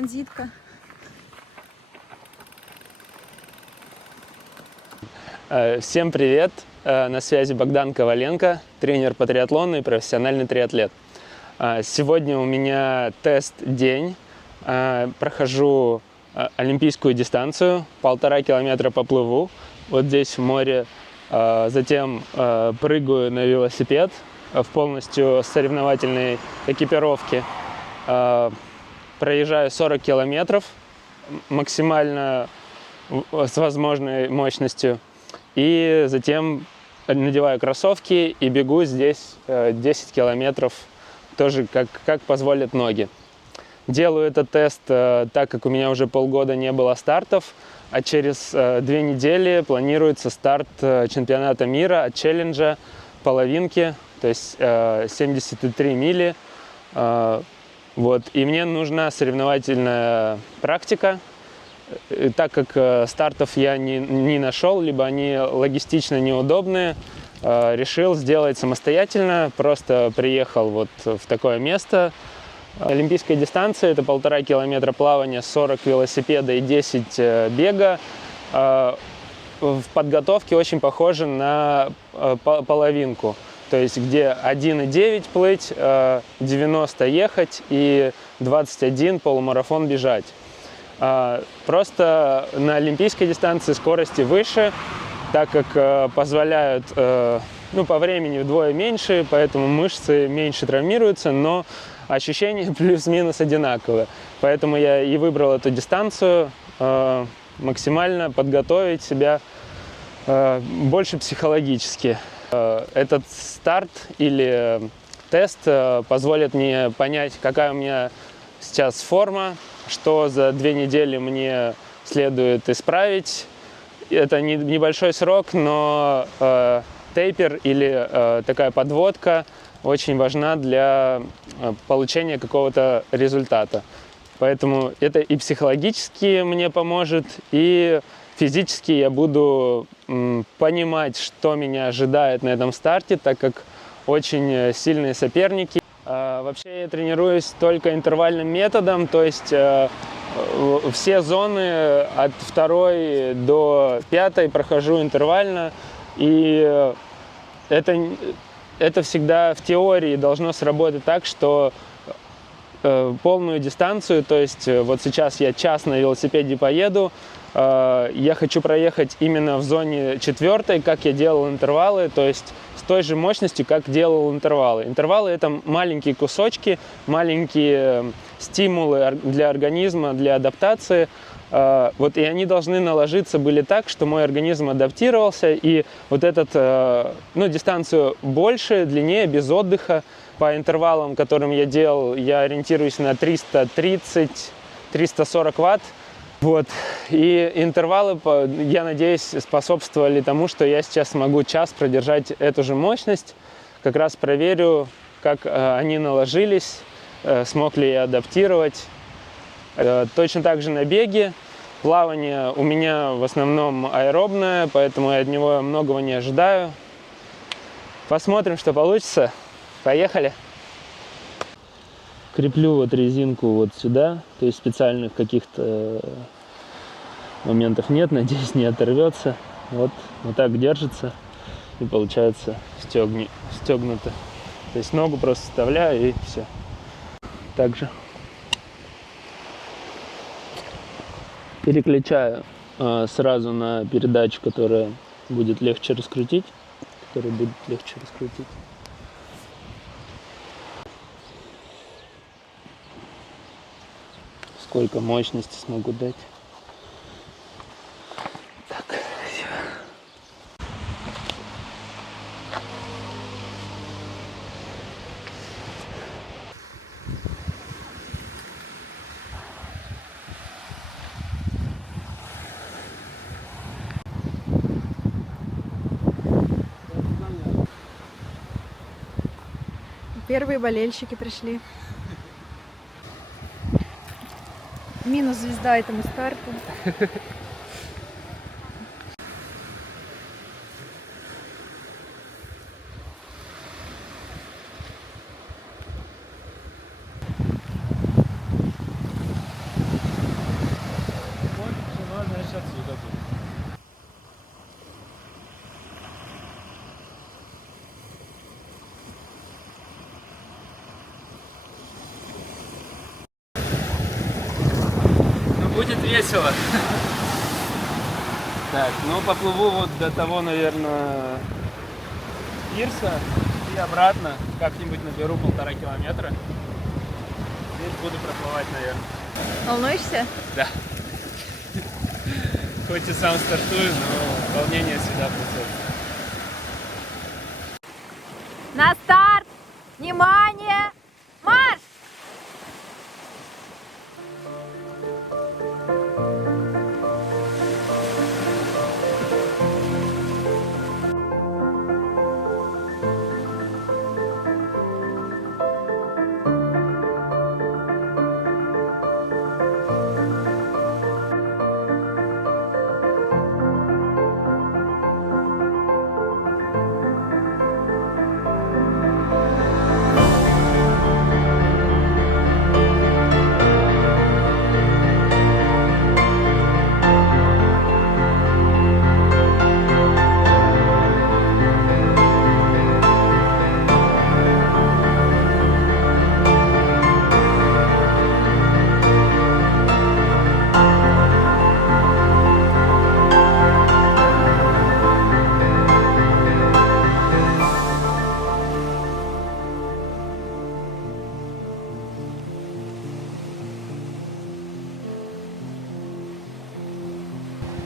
транзитка. Всем привет! На связи Богдан Коваленко, тренер по триатлону и профессиональный триатлет. Сегодня у меня тест-день. Прохожу олимпийскую дистанцию, 1,5 километра поплыву, вот здесь в море. Затем прыгаю на велосипед в полностью соревновательной экипировке. Проезжаю 40 километров максимально с возможной мощностью. И затем надеваю кроссовки и бегу здесь 10 километров, тоже как позволят ноги. Делаю этот тест, так как у меня уже полгода не было стартов, а через 2 недели планируется старт чемпионата мира от челленджа половинки, то есть 73 мили. Вот. И мне нужна соревновательная практика. Так как стартов я не нашел, либо они логистично неудобные, решил сделать самостоятельно. Просто приехал вот в такое место. Олимпийская дистанция – это 1,5 километра плавания, 40 велосипеда и 10 бега. В подготовке очень похоже на половинку. То есть где 1,9 плыть, 90 ехать и 21 полумарафон бежать. Просто на олимпийской дистанции скорости выше, так как позволяют, по времени вдвое меньше, поэтому мышцы меньше травмируются, но ощущения плюс-минус одинаковые. Поэтому я и выбрал эту дистанцию, максимально подготовить себя больше психологически. Этот старт или тест позволит мне понять, какая у меня сейчас форма, что за 2 недели мне следует исправить. Это небольшой срок, но тейпер или такая подводка очень важна для получения какого-то результата. Поэтому это и психологически мне поможет, и физически я буду понимать, что меня ожидает на этом старте, так как очень сильные соперники. Вообще я тренируюсь только интервальным методом, то есть все зоны от 2 до 5 прохожу интервально, и это всегда в теории должно сработать так, что полную дистанцию, то есть вот сейчас я час на велосипеде поеду, я хочу проехать именно в зоне 4, как я делал интервалы, то есть с той же мощностью, как делал интервалы. Интервалы – это маленькие кусочки, маленькие стимулы для организма, для адаптации. Вот, и они должны наложиться были так, что мой организм адаптировался, и вот дистанцию больше, длиннее, без отдыха. По интервалам, которым я делал, я ориентируюсь на 330-340 ватт. Вот. И интервалы, я надеюсь, способствовали тому, что я сейчас смогу час продержать эту же мощность. Как раз проверю, как они наложились, смог ли я адаптировать. Точно так же на беге. Плавание у меня в основном аэробное, поэтому я от него многого не ожидаю. Посмотрим, что получится. Поехали! Креплю вот резинку вот сюда, то есть специальных каких-то моментов нет, надеюсь, не оторвется. Вот так держится и получается стегнуто. То есть ногу просто вставляю и все. Также переключаю сразу на передачу, которая будет легче раскрутить. Сколько мощности смогу дать. Так, все. Первые болельщики пришли. Минус звезда этому старту. Будет весело. Так, ну поплыву вот до того, наверное, пирса и обратно. Как-нибудь наберу 1,5 километра. Здесь буду проплывать, наверное. Волнуешься? Да. Хоть и сам стартую, но волнение всегда присутствует. На старт! Внимание! Марш!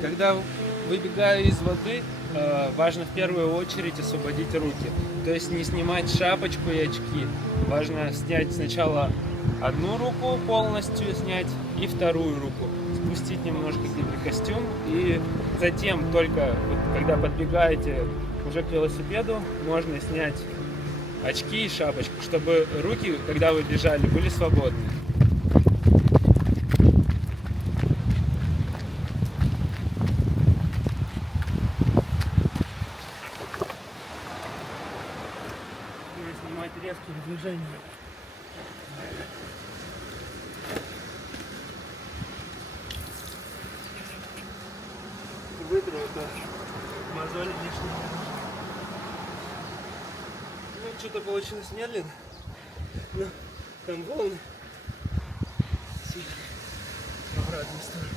Когда выбегаю из воды, важно в первую очередь освободить руки. То есть не снимать шапочку и очки. Важно снять сначала одну руку полностью снять и вторую руку. Спустить немножко гидрокостюм и затем только, вот, когда подбегаете уже к велосипеду, можно снять очки и шапочку, чтобы руки, когда вы бежали, были свободны. Снимать резкие движения. Вытру это мозоли лишние. Ну, что-то получилось медленно. Но там волны. В обратную сторону.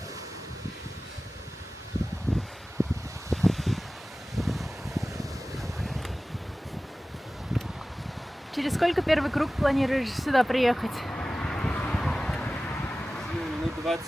Через сколько первый круг планируешь сюда приехать? Ну, минут 20.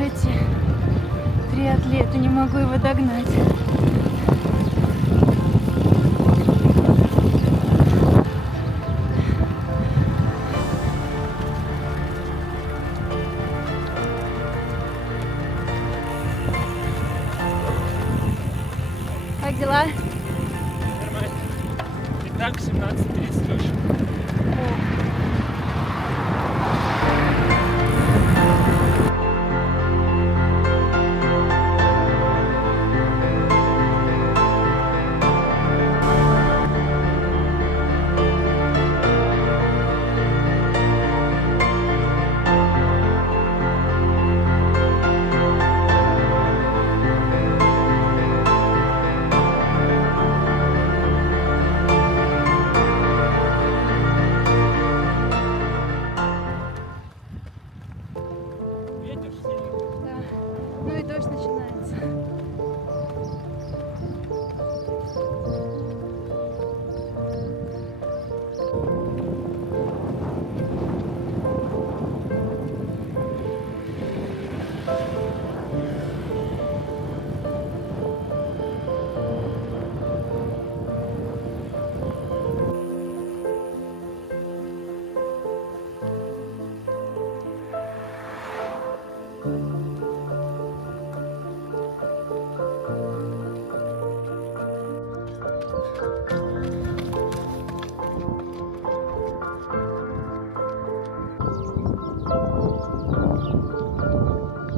Джетти триатлет, и не могу его догнать. Как дела? Нормально. Итак, 17:30 точно. Ветер сильный. Да. Ну и дождь начинается.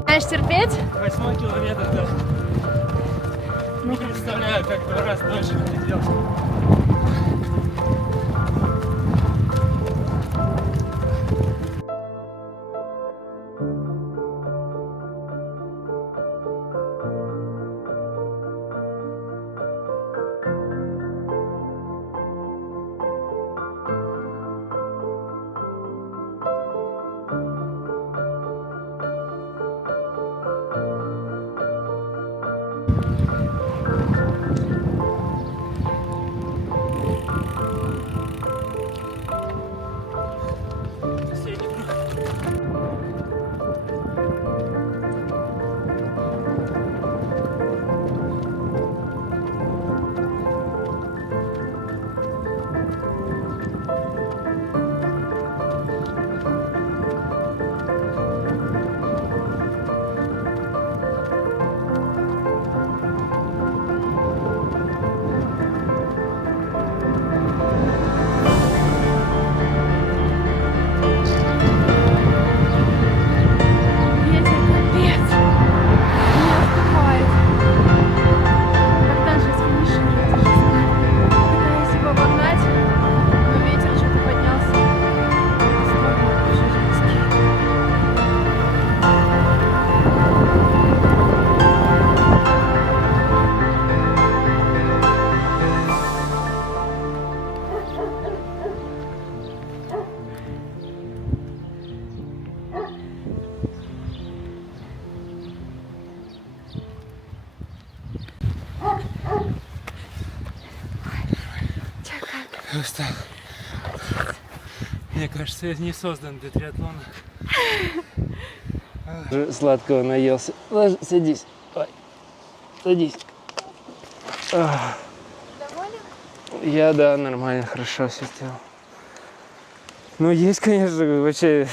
Знаешь терпеть? 8 километр, да. Не представляю, как 2 раза дольше это делать. Последний круг. Ветер капец. Не отступает. Когда же сфиниширует? Пытаюсь его обогнать, но ветер что-то поднялся. В сторону вообще жесткий. Устал. Мне кажется, я не создан для триатлона. Сладкого наелся. Ложись, садись. Ой. Садись. Доволен? Я, да, нормально, хорошо все сделал. Ну, есть, конечно, вообще,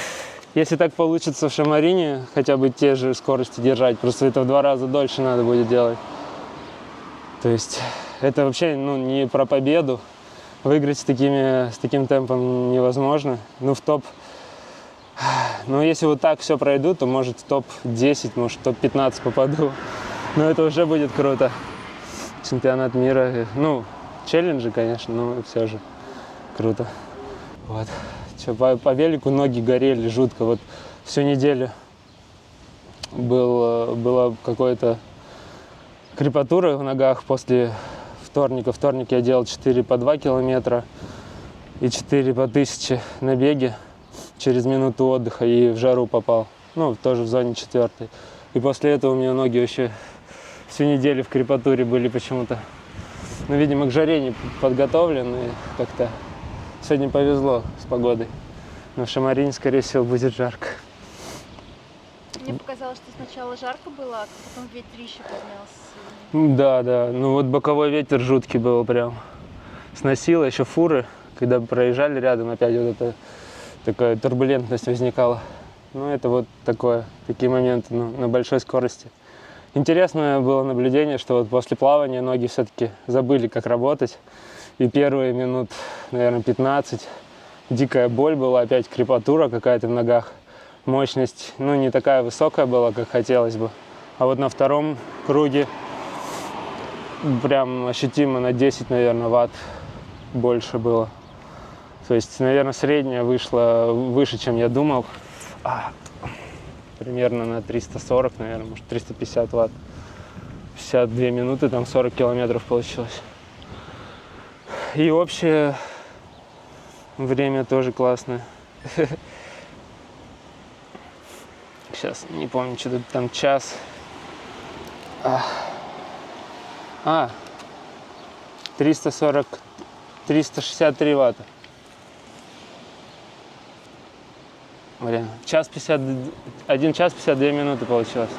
если так получится в Шамарине, хотя бы те же скорости держать, просто это в 2 раза дольше надо будет делать. То есть, это вообще, ну, не про победу. Выиграть с таким темпом невозможно. Ну, в топ. Ну, если вот так все пройду, то, может, в топ-10, может, в топ-15 попаду. Но это уже будет круто. Чемпионат мира. Ну, челленджи, конечно, но все же круто. Вот. Что, по велику ноги горели жутко. Вот всю неделю была какая-то крепатура в ногах после вторника. Вторник я делал 4 по 2 километра и 4 по 1000 на беге через минуту отдыха и в жару попал. Ну, тоже в зоне 4. И после этого у меня ноги вообще всю неделю в крепатуре были почему-то. Ну, видимо, к жаре не подготовлены как-то. Сегодня повезло с погодой. Но в Шамарине, скорее всего, будет жарко. Мне показалось, что сначала жарко было, а потом ветрище поднялся. Да, да. Ну вот боковой ветер жуткий был прям. Сносило еще фуры. Когда проезжали рядом, опять вот эта такая турбулентность возникала. Ну это вот такие моменты на большой скорости. Интересное было наблюдение, что вот после плавания ноги все-таки забыли, как работать. И первые минут, наверное, 15 дикая боль была, опять крепатура какая-то в ногах. Мощность, ну, не такая высокая была, как хотелось бы. А вот на втором круге прям ощутимо на 10, наверное, ватт больше было. То есть, наверное, средняя вышла выше, чем я думал. Примерно на 340, наверное, может 350 ватт. 52 минуты, там 40 километров получилось. И общее время тоже классное. Сейчас не помню, что-то там час. 340, 363 ватта. Блин, 1 час 52 минуты получилось.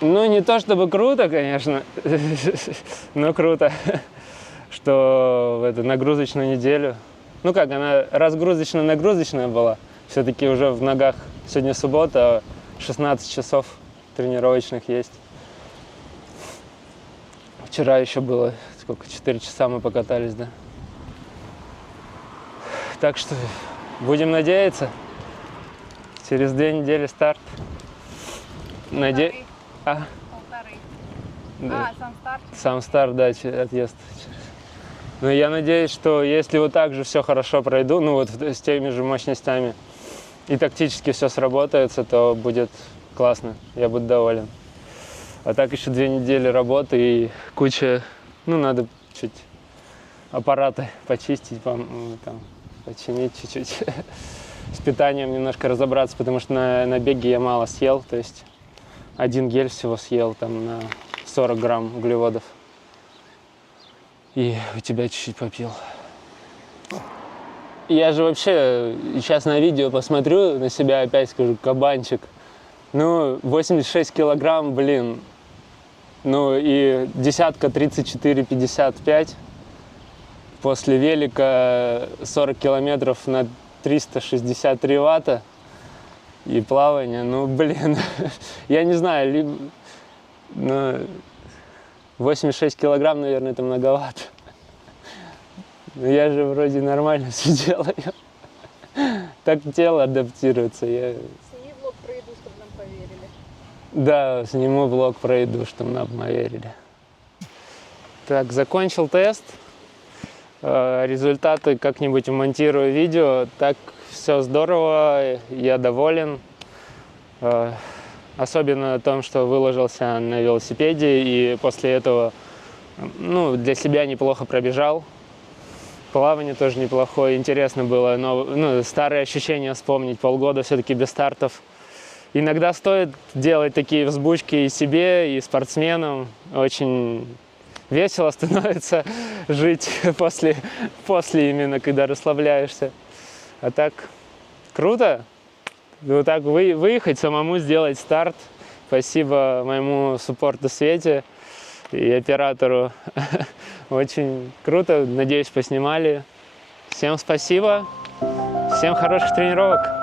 Ну, не то чтобы круто, конечно, но круто, что в эту нагрузочную неделю. Ну как, она разгрузочно-нагрузочная была. Все-таки уже в ногах сегодня суббота, 16 часов тренировочных есть. Вчера еще было, 4 часа мы покатались, да. Так что будем надеяться. Через 2 недели старт. Полторы. Да. Сам старт? Сам старт, да, отъезд. Но я надеюсь, что если вот так же все хорошо пройду, ну вот с теми же мощностями, и тактически все сработается, то будет классно, я буду доволен. А так еще 2 недели работы и куча, ну надо чуть аппараты почистить, там, починить чуть-чуть. С питанием немножко разобраться, потому что на беге я мало съел, то есть 1 гель всего съел там на 40 грамм углеводов. И у тебя чуть-чуть попил. Я же вообще сейчас на видео посмотрю на себя, опять скажу, кабанчик. Ну, 86 килограмм, блин. Ну и десятка 34-55. После велика 40 километров на 363 ватта. И плавание, ну, блин. Я не знаю, ну, 86 килограмм, наверное, это многовато. Но я же вроде нормально все делаю. Так тело адаптируется. Сними влог про еду, чтобы нам поверили. Да, сниму влог про еду, чтобы нам поверили. Так, закончил тест. Результаты как-нибудь монтирую видео. Так, все здорово, я доволен. Особенно о том, что выложился на велосипеде и после этого, ну, для себя неплохо пробежал. Плавание тоже неплохое, интересно было, но старые ощущения вспомнить, полгода все-таки без стартов. Иногда стоит делать такие взбучки и себе, и спортсменам. Очень весело становится жить после именно, когда расслабляешься. А так круто. Вот так выехать, самому сделать старт. Спасибо моему суппорту Свете и оператору. Очень круто. Надеюсь, поснимали. Всем спасибо. Всем хороших тренировок.